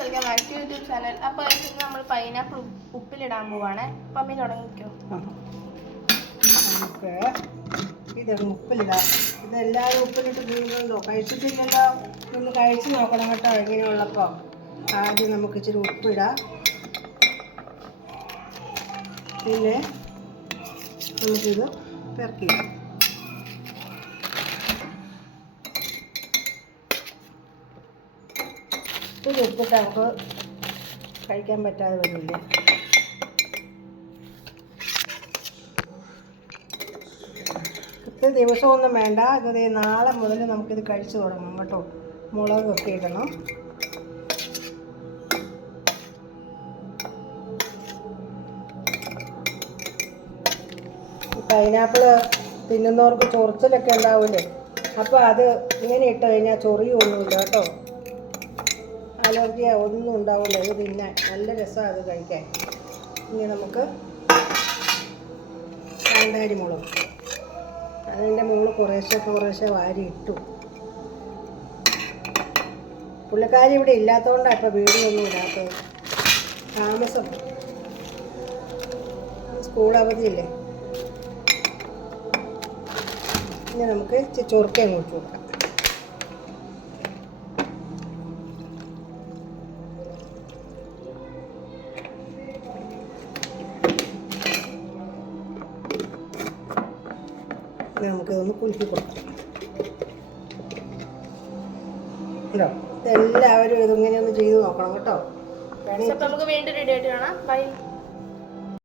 കളിക്കാൻ മാറ്റി YouTube channel. അപ്പോൾ നമ്മൾ പൈനാപ്പിൾ ഉപ്പിലിടാൻ പോവാണ്. അപ്പം അമ്മ തുടങ്ങിക്കോ. നമുക്ക് ഇതൊന്ന് ഉപ്പിലിടാം. ഇതെല്ലാവരും ഉപ്പിലിട്ട് തിന്നുന്നുണ്ടോ? കഴിച്ചിട്ടില്ലല്ലോ, ഒന്ന് കഴിച്ച് നോക്കണം കേട്ടോ ഇങ്ങനെയുള്ളപ്പോൾ. ആദ്യം നമുക്ക് ഇച്ചിരി ഉപ്പിടാം. പിന്നെ നമുക്കിത് പെരക്കിയിടാം. ഇത് ഉപ്പിട്ട് നമുക്ക് കഴിക്കാൻ പറ്റാതെ വരില്ല. ഇത് ദിവസമൊന്നും വേണ്ട. ഇത് നാളെ മുതൽ നമുക്കിത് കഴിച്ചു തുടങ്ങാം കേട്ടോ. മുളകൊക്കെ ഇടണം. പൈനാപ്പിൾ തിന്നുന്നവർക്ക് ചൊറിച്ചിലൊക്കെ ഉണ്ടാവില്ലേ, അപ്പോൾ അത് ഇങ്ങനെ ഇട്ട് കഴിഞ്ഞാൽ ചൊറിയൊന്നുമില്ല കേട്ടോ. അലർജിയോ ഒന്നും ഉണ്ടാവില്ല. ഇത് തിന്നാൻ നല്ല രസമാണ് അത് കഴിക്കാൻ. ഇനി നമുക്ക് കാന്താരി മുളക്, അതിൻ്റെ മുകളിൽ കുറേശ്ശെ വാരി ഇട്ടു. പുള്ളിക്കാരി ഇവിടെ ഇല്ലാത്തതുകൊണ്ടാണ് ഇപ്പോൾ വീഡിയോ ഒന്നും ഇടാത്തത്. താമസം, സ്കൂൾ അവധിയില്ലേ. ഇനി നമുക്ക് ചൊറുക്കയും കൂട്ടി കൊടുക്കാം. നമുക്കിതൊന്ന് കുലുക്കി കൊടുക്കാം കേട്ടോ. ഇതെല്ലാവരും ഇതിങ്ങനെ ഒന്ന് ചെയ്ത് നോക്കണം കേട്ടോ. നമുക്ക് വീണ്ടും റെഡി ആയിട്ട് കാണാം. ബൈ.